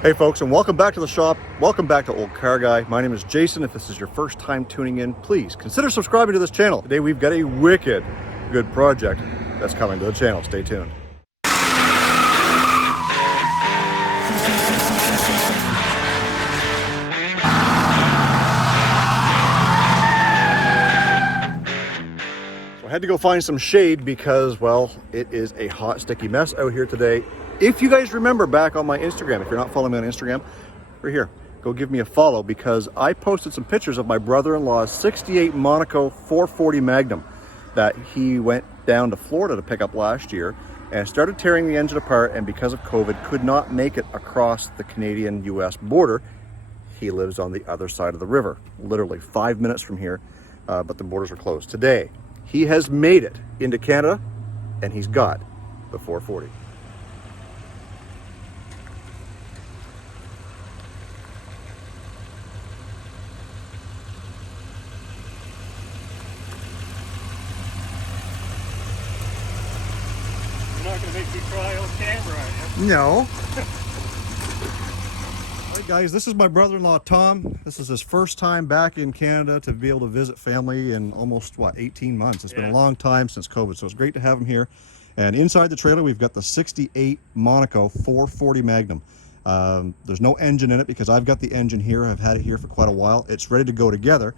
Hey folks, and welcome back to the shop. Welcome back to Olde Carr Guy. My name is Jason. If this is your first time tuning in, please consider subscribing to this channel. Today we've got a wicked good project that's coming to the channel. Stay tuned. So I had to go find some shade because, well, it is a hot, sticky mess out here today. If you guys remember back on my Instagram, if you're not following me on Instagram, right here, go give me a follow because I posted some pictures of my brother-in-law's 68 Monaco 440 Magnum that he went down to Florida to pick up last year and started tearing the engine apart, and because of COVID could not make it across the Canadian-US border. He lives on the other side of the river, literally 5 minutes from here, but the borders are closed. Today, he has made it into Canada and he's got the 440. Not going to make me try on camera, are you? No. All right, guys, this is my brother-in-law, Tom. This is his first time back in Canada to be able to visit family in almost, 18 months. It's been a long time since COVID, so it's great to have him here. And inside the trailer, we've got the 68 Monaco 440 Magnum. There's no engine in it because I've got the engine here. I've had it here for quite a while. It's ready to go together,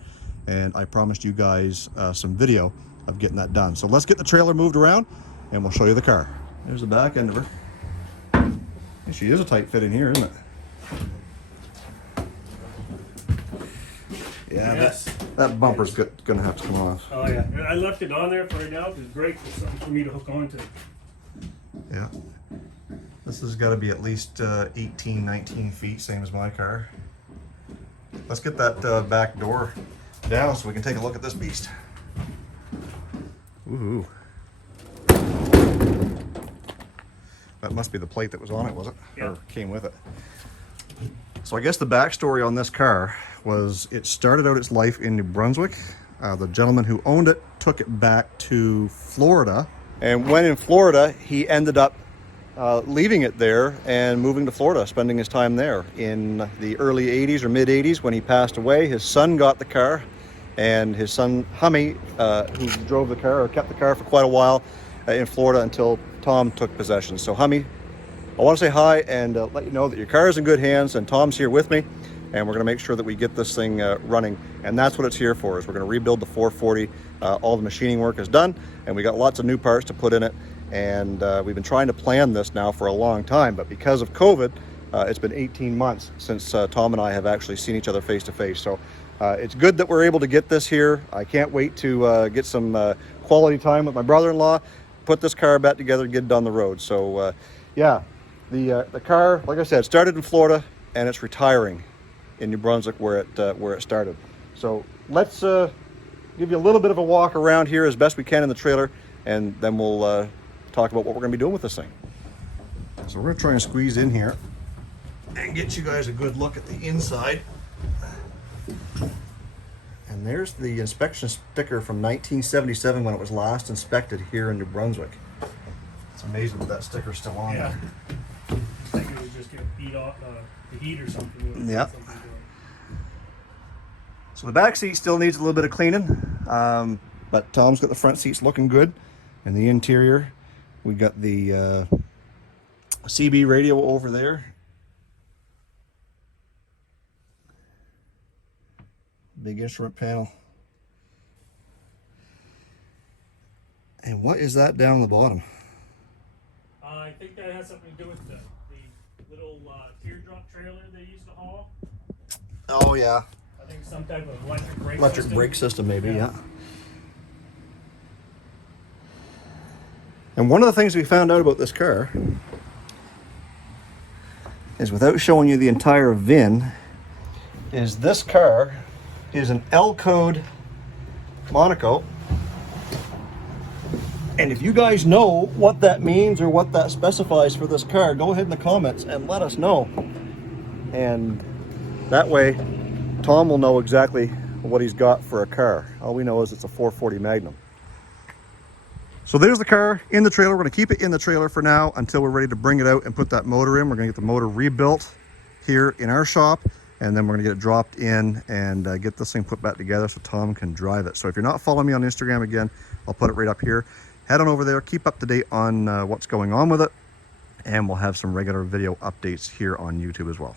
and I promised you guys some video of getting that done. So let's get the trailer moved around, and we'll show you the car. There's the back end of her. And she is a tight fit in here, isn't it? Yeah, Yes. that bumper's gonna have to come off. Oh yeah, I left it on there for right now because it's great for something for me to hook onto. Yeah. This has got to be at least 18, 19 feet, same as my car. Let's get that back door down so we can take a look at this beast. Ooh. That must be the plate that was on it, was it? Yeah. Or came with it. So I guess the backstory on this car was it started out its life in New Brunswick. The gentleman who owned it took it back to Florida. And when in Florida, he ended up leaving it there and moving to Florida, spending his time there. In the early 80s or mid 80s, when he passed away, his son got the car, and his son Hummy, who drove the car or kept the car for quite a while in Florida until Tom took possession. So Hummy, I want to say hi and let you know that your car is in good hands, and Tom's here with me, and we're going to make sure that we get this thing running. And that's what it's here for, is we're going to rebuild the 440. All the machining work is done, and we got lots of new parts to put in it. And we've been trying to plan this now for a long time, but because of COVID, it's been 18 months since Tom and I have actually seen each other face to face. So it's good that we're able to get this here. I can't wait to get some quality time with my brother-in-law, put this car back together and get it on the road. So yeah, the car, like I said, started in Florida and it's retiring in New Brunswick where it started. So let's give you a little bit of a walk around here as best we can in the trailer, and then we'll talk about what we're going to be doing with this thing. So we're going to try and squeeze in here and get you guys a good look at the inside. And there's the inspection sticker from 1977 when it was last inspected here in New Brunswick. It's amazing that that sticker's still on Yeah. there. I think it would just get beat off the heat or something. Yeah. Something going. So the back seat still needs a little bit of cleaning, but Tom's got the front seats looking good, and the interior, we got the CB radio over there. Big instrument panel. And what is that down the bottom? I think that has something to do with the little teardrop trailer they used to haul. Oh yeah. I think some type of electric Electric brake system maybe, yeah. And one of the things we found out about this car is, without showing you the entire VIN, is this car is an L code Monaco. And if you guys know what that means or what that specifies for this car, go ahead in the comments and let us know. And that way, Tom will know exactly what he's got for a car. All we know is it's a 440 Magnum. So there's the car in the trailer. We're going to keep it in the trailer for now until we're ready to bring it out and put that motor in. We're going to get the motor rebuilt here in our shop, and then we're gonna get it dropped in and get this thing put back together so Tom can drive it. So if you're not following me on Instagram, again, I'll put it right up here. Head on over there, keep up to date on what's going on with it, and we'll have some regular video updates here on YouTube as well.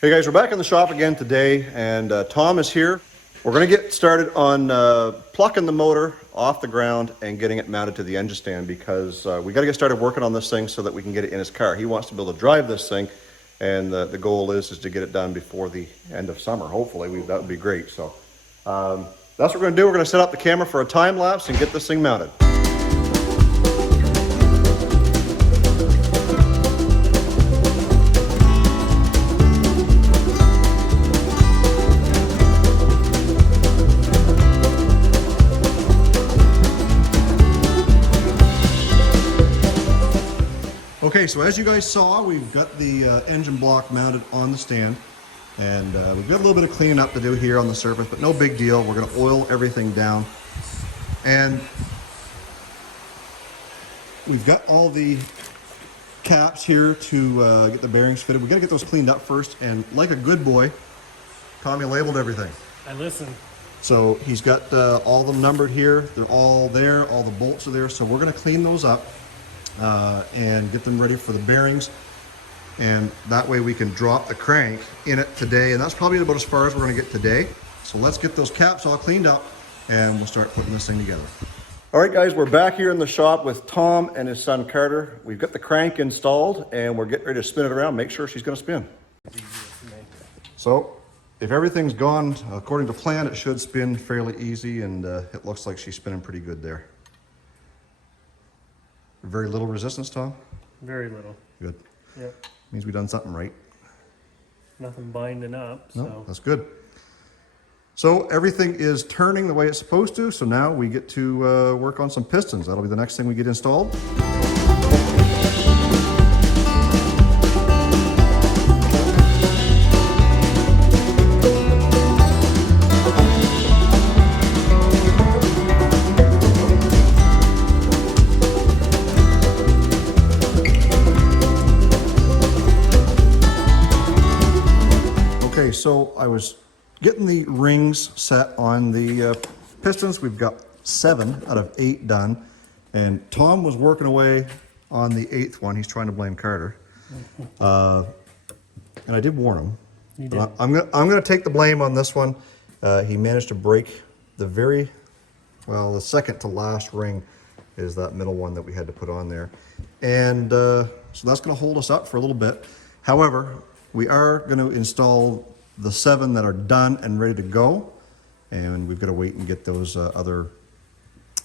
Hey guys, we're back in the shop again today, and Tom is here. We're gonna get started on plucking the motor off the ground and getting it mounted to the engine stand, because we gotta get started working on this thing so that we can get it in his car. He wants to be able to drive this thing, and the goal is to get it done before the end of summer. Hopefully, that would be great. So that's what we're gonna do. We're gonna set up the camera for a time lapse and get this thing mounted. Okay, so as you guys saw, we've got the engine block mounted on the stand, and we've got a little bit of cleaning up to do here on the surface, but no big deal. We're going to oil everything down, and we've got all the caps here to get the bearings fitted. We've got to get those cleaned up first, and like a good boy, Tommy labeled everything. I listened. So he's got all of them numbered here. They're all there. All the bolts are there. So we're going to clean those up and get them ready for the bearings, and that way we can drop the crank in it today, and that's probably about as far as we're going to get today. So let's get those caps all cleaned up and we'll start putting this thing together. All right guys, we're back here in the shop with Tom and his son Carter. We've got the crank installed and we're getting ready to spin it around, make sure she's going to spin. So if everything's gone according to plan, it should spin fairly easy, and it looks like she's spinning pretty good there. Very little resistance, Tom? Very little. Good. Yep. Means we've done something right. Nothing binding up, so. No, that's good. So everything is turning the way it's supposed to, so now we get to work on some pistons. That'll be the next thing we get installed. So I was getting the rings set on the pistons. We've got 7 out of 8 done, and Tom was working away on the 8th one. He's trying to blame Carter, and I did warn him. You did. I'm gonna take the blame on this one. He managed to break the second to last ring is that middle one that we had to put on there, and so that's going to hold us up for a little bit. However, we are going to install the 7 that are done and ready to go, and we've got to wait and get those other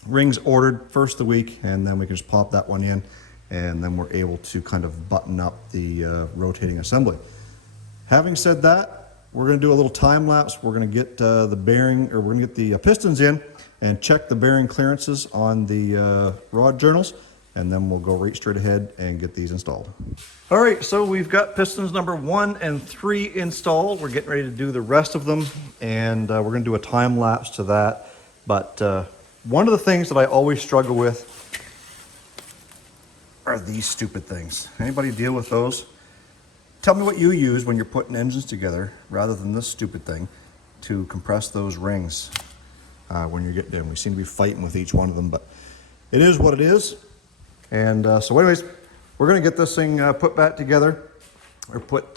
rings ordered first of the week, and then we can just pop that one in, and then we're able to kind of button up the rotating assembly. Having said that, we're going to do a little time lapse. We're going to get we're going to get the pistons in and check the bearing clearances on the rod journals, and then we'll go right straight ahead and get these installed. All right, so we've got pistons number 1 and 3 installed. We're getting ready to do the rest of them, and we're going to do a time lapse to that. But one of the things that I always struggle with are these stupid things. Anybody deal with those? Tell me what you use when you're putting engines together, rather than this stupid thing, to compress those rings when you're getting in. We seem to be fighting with each one of them, but it is what it is. And so anyways, we're going to get this thing put back together, or put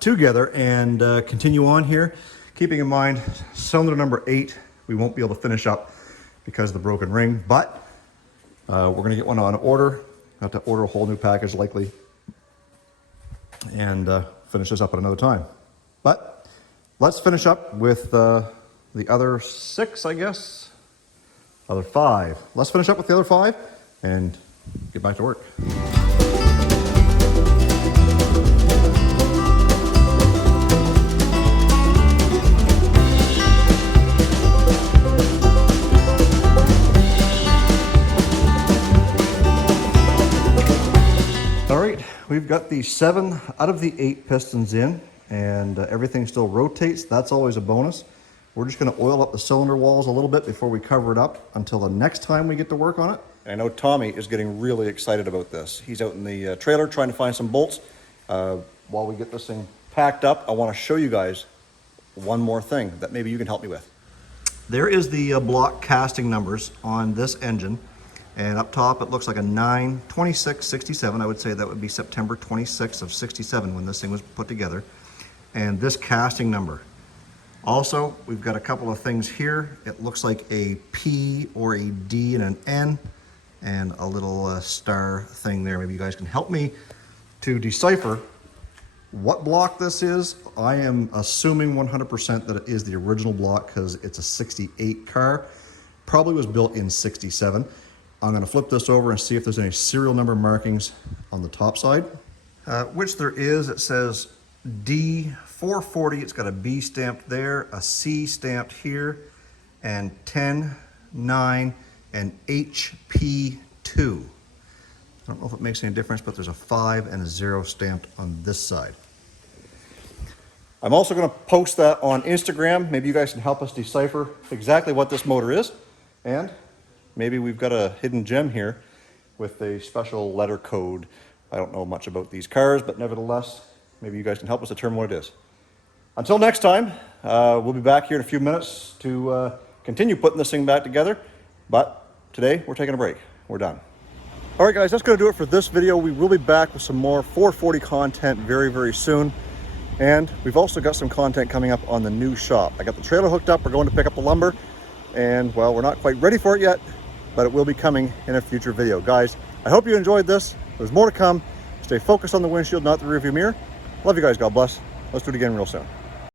together, and continue on here. Keeping in mind, cylinder number 8, we won't be able to finish up because of the broken ring, but we're going to get one on order. Have to order a whole new package likely, and finish this up at another time. But let's finish up with the other 6, I guess. Other 5. Let's finish up with the other 5 and get back to work. All right, we've got the 7 out of the 8 pistons in, and everything still rotates. That's always a bonus. We're just going to oil up the cylinder walls a little bit before we cover it up until the next time we get to work on it. I know Tommy is getting really excited about this. He's out in the trailer trying to find some bolts, While we get this thing packed up, I want to show you guys one more thing that maybe you can help me with. There is the block casting numbers on this engine, and up top it looks like a 9/26/67. I would say that would be September 26th of 67 when this thing was put together. And this casting number. Also, we've got a couple of things here. It looks like a P or a D and an N, and a little star thing there. Maybe you guys can help me to decipher what block this is. I am assuming 100% that it is the original block because it's a 68 car. Probably was built in 67. I'm going to flip this over and see if there's any serial number markings on the top side, which there is. It says D440. It's got a B stamped there, a C stamped here, and 10, 9, and HP2. I don't know if it makes any difference, but there's a 5 and a 0 stamped on this side. I'm also going to post that on Instagram. Maybe you guys can help us decipher exactly what this motor is. And maybe we've got a hidden gem here with a special letter code. I don't know much about these cars, but nevertheless, maybe you guys can help us determine what it is. Until next time, we'll be back here in a few minutes to continue putting this thing back together. But today, we're taking a break. We're done. All right, guys, that's going to do it for this video. We will be back with some more 440 content very, very soon. And we've also got some content coming up on the new shop. I got the trailer hooked up. We're going to pick up the lumber. And, well, we're not quite ready for it yet, but it will be coming in a future video. Guys, I hope you enjoyed this. There's more to come. Stay focused on the windshield, not the rearview mirror. Love you guys. God bless. Let's do it again real soon.